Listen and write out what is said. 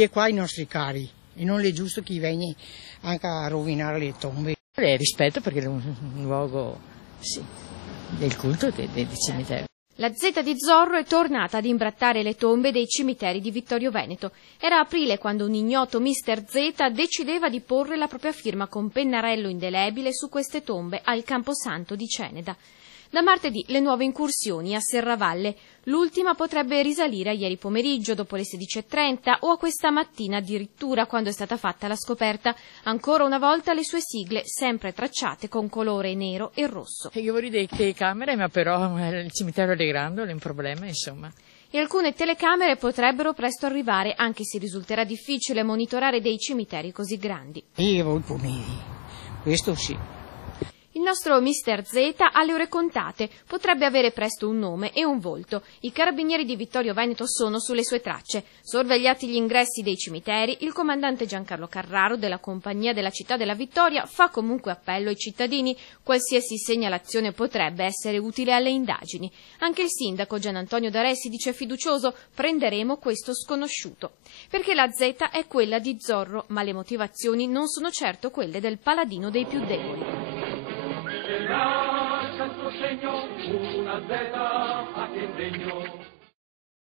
e qua i nostri cari, e non è giusto che venga anche a rovinare le tombe. Rispetto perché è un luogo del culto dei cimiteri. La Z di Zorro è tornata ad imbrattare le tombe dei cimiteri di Vittorio Veneto. Era aprile quando un ignoto Mister Z decideva di porre la propria firma con pennarello indelebile su queste tombe al Camposanto di Ceneda. Da martedì le nuove incursioni a Serravalle. L'ultima potrebbe risalire a ieri pomeriggio dopo le 16:30 o a questa mattina addirittura quando è stata fatta la scoperta. Ancora una volta le sue sigle sempre tracciate con colore nero e rosso. Io vorrei delle telecamere, ma però il cimitero delle Grandole è un problema, insomma. E alcune telecamere potrebbero presto arrivare, anche se risulterà difficile monitorare dei cimiteri così grandi. E voi pomeri, questo sì. Il nostro Mister Z ha le ore contate, potrebbe avere presto un nome e un volto. I carabinieri di Vittorio Veneto sono sulle sue tracce. Sorvegliati gli ingressi dei cimiteri, il comandante Giancarlo Carraro della Compagnia della Città della Vittoria fa comunque appello ai cittadini. Qualsiasi segnalazione potrebbe essere utile alle indagini. Anche il sindaco Gian Antonio D'Aresi dice fiducioso: prenderemo questo sconosciuto. Perché la Z è quella di Zorro, ma le motivazioni non sono certo quelle del paladino dei più deboli. Lascia il tuo segno, una Z a che indegno.